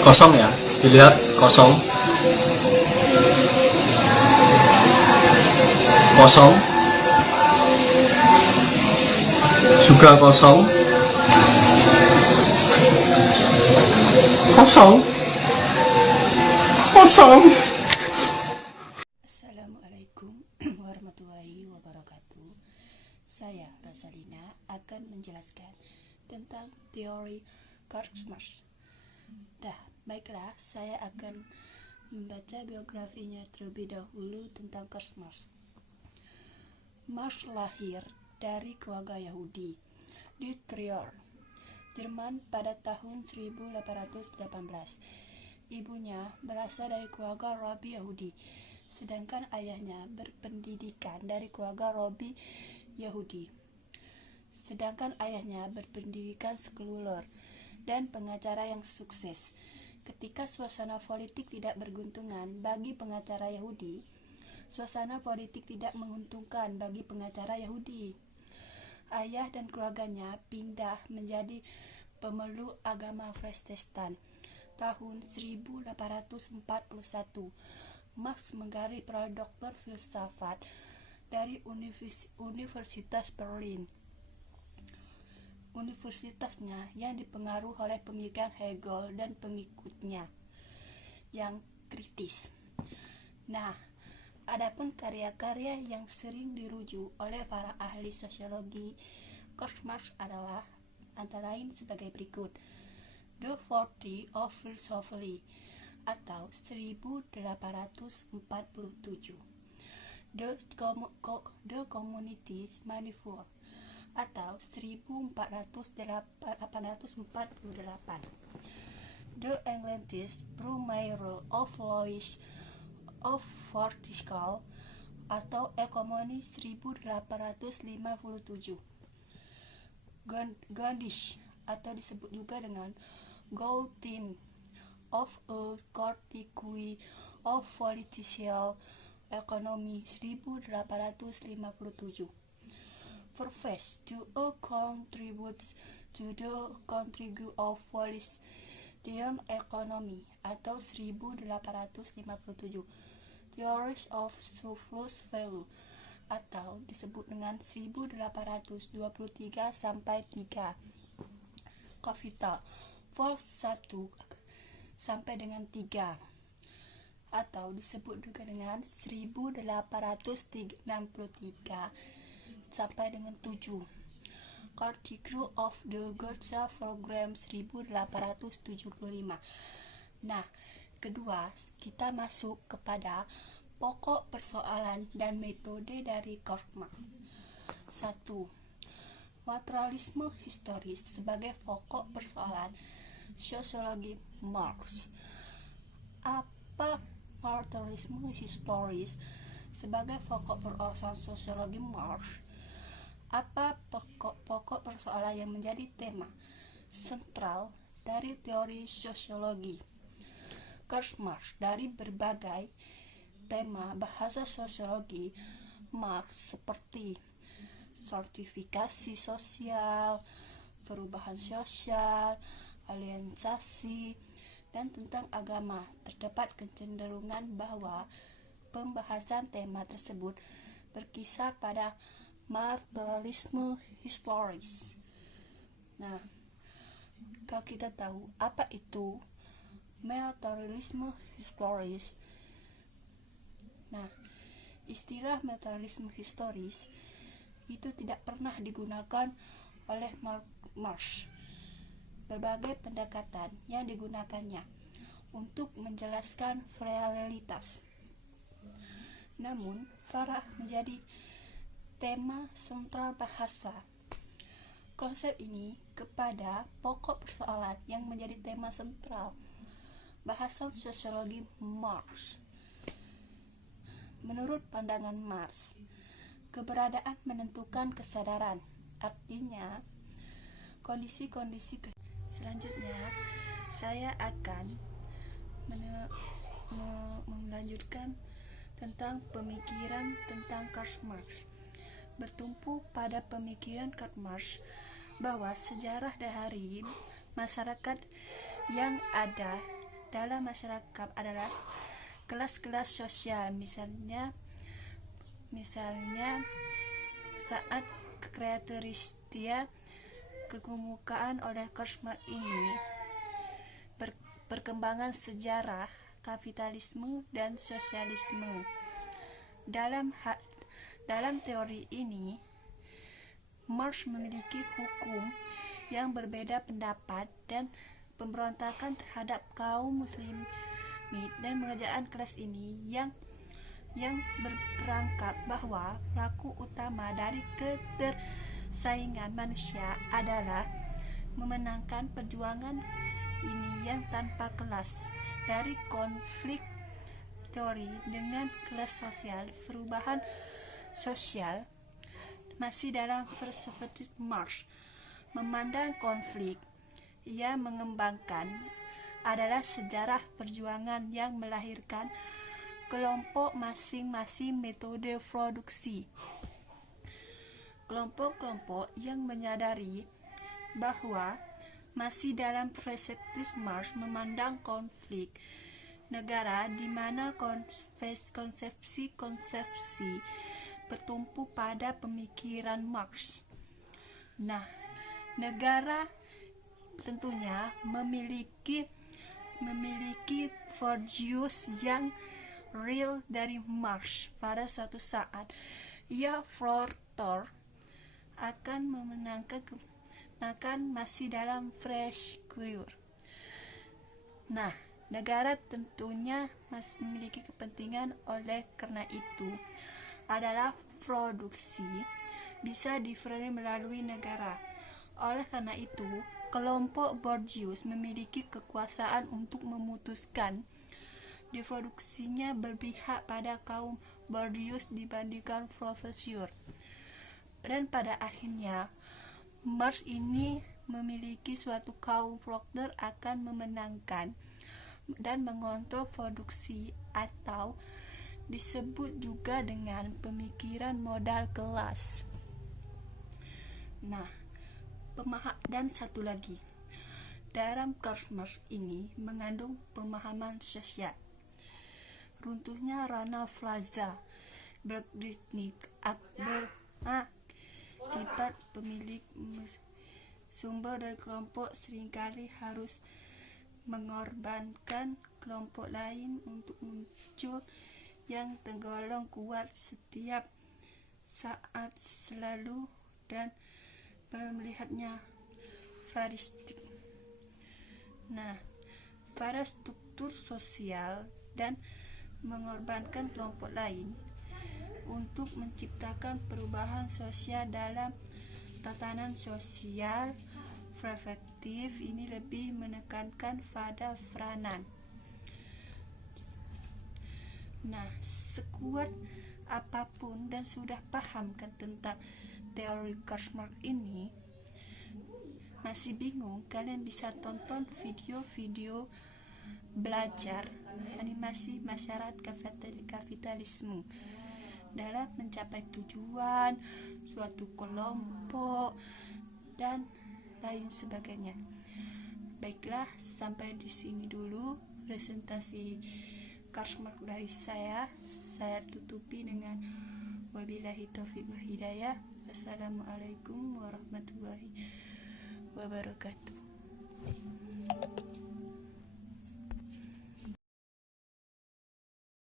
Kosong ya, dilihat kosong, kosong, juga kosong, kosong, kosong. Assalamualaikum warahmatullahi wabarakatuh. Saya Rosalina akan menjelaskan tentang teori Karl Marx. Baiklah, saya akan membaca biografinya terlebih dahulu tentang Karl Marx. Marx lahir dari keluarga Yahudi di Trier, Jerman pada tahun 1818. Ibunya berasal dari keluarga Rabi Yahudi, sedangkan ayahnya berpendidikan dari keluarga Rabi Yahudi. Sedangkan ayahnya berpendidikan sekuler dan pengacara yang sukses. Ketika suasana politik tidak beruntungan bagi pengacara Yahudi, suasana politik tidak menguntungkan bagi pengacara Yahudi. Ayah dan keluarganya pindah menjadi pemeluk agama Protestan. Tahun 1841, Marx menggelar gelar doktor filsafat dari Universitas Berlin. Universitasnya yang dipengaruhi oleh pemikiran Hegel dan pengikutnya yang kritis. Adapun karya-karya yang sering dirujuk oleh para ahli sosiologi Karl Marx adalah antara lain sebagai berikut: The 40 of Philosophy atau 1847, The Communities Manifold atau 1448, The Englantis Brumaire of Lois of Vertical atau Ekonomi 1857, Gondish atau disebut juga dengan Goal Team of a Critique of Political Economy 1857, Preface to a Contribute to the Contribution of Political Economy atau 1857, Theories of Surplus Value atau disebut dengan 1823 sampai 3, Capital Vol 1 sampai dengan 3 atau disebut juga dengan 1863 sampai dengan 7, Article of the Goethe Program 1875. Kedua, kita masuk kepada pokok persoalan dan metode dari Karl Marx. 1. Materialisme historis sebagai pokok persoalan sosiologi Marx. Apa materialisme historis sebagai pokok persoalan sosiologi Marx? Apa pokok persoalan yang menjadi tema sentral dari teori sosiologi Karl Marx? Dari berbagai tema bahasa sosiologi Marx seperti stratifikasi sosial, perubahan sosial, aliensasi, dan tentang agama, terdapat kecenderungan bahwa pembahasan tema tersebut berkisar pada materialisme historis. Kalau kita tahu apa itu materialisme historis, istilah materialisme historis itu tidak pernah digunakan oleh Marx. Berbagai pendekatan yang digunakannya untuk menjelaskan realitas, namun farah menjadi tema sentral bahasa. Konsep ini kepada pokok persoalan yang menjadi tema sentral bahasa sosiologi Marx. Menurut pandangan Marx, keberadaan menentukan kesadaran, artinya kondisi-kondisi. Selanjutnya, saya akan melanjutkan tentang pemikiran tentang Karl Marx. Bertumpu pada pemikiran Karl Marx bahwa sejarah dari masyarakat yang ada dalam masyarakat adalah kelas-kelas sosial, misalnya saat karakteristik kegemukan oleh Karl Marx ini perkembangan sejarah kapitalisme dan sosialisme. Dalam teori ini, Marx memiliki hukum yang berbeda pendapat dan pemberontakan terhadap kaum muslimin dan pengerjaan kelas ini yang berperangkap bahwa pelaku utama dari ketersaingan manusia adalah memenangkan perjuangan ini yang tanpa kelas. Dari konflik teori dengan kelas sosial, perubahan sosial masih dalam filsafat Marx memandang konflik ia mengembangkan adalah sejarah perjuangan yang melahirkan kelompok masing-masing metode produksi. Kelompok-kelompok yang menyadari bahwa masih dalam perspektif Marx memandang konflik negara di mana konsepsi-konsepsi bertumpu pada pemikiran Marx. Nah, negara tentunya memiliki values yang real dari Marx. Pada suatu saat ia akan memenangkan masih dalam fresh career. Nah, negara tentunya masih memiliki kepentingan, oleh karena itu adalah produksi bisa diferensiasi melalui negara. Oleh karena itu, kelompok bourgeois memiliki kekuasaan untuk memutuskan diproduksinya berpihak pada kaum bourgeois dibandingkan profesor. Dan pada akhirnya Marx ini memiliki suatu kaum proletar akan memenangkan dan mengontrol produksi, atau disebut juga dengan pemikiran modal kelas. Nah, dan satu lagi, dalam Karl Marx ini mengandung pemahaman sosial. Runtuhnya Rana Plaza berdisnik akibat pemilik sumber dan kelompok seringkali harus mengorbankan kelompok lain untuk muncul yang tergolong kuat setiap saat selalu dan melihatnya faristik. Nah, pada struktur sosial dan mengorbankan kelompok lain untuk menciptakan perubahan sosial dalam tatanan sosial perspektif ini lebih menekankan pada peranan. Nah, sekuat apapun dan sudah paham kan tentang teori Karl Marx ini, masih bingung, kalian bisa tonton video-video belajar animasi masyarakat kapitalisme dalam mencapai tujuan suatu kelompok dan lain sebagainya. Baiklah, sampai di sini dulu presentasi Karl Marx dari saya. Saya tutupi dengan wabillahi taufiq wal hidayah. Wassalamualaikum warahmatullahi wabarakatuh.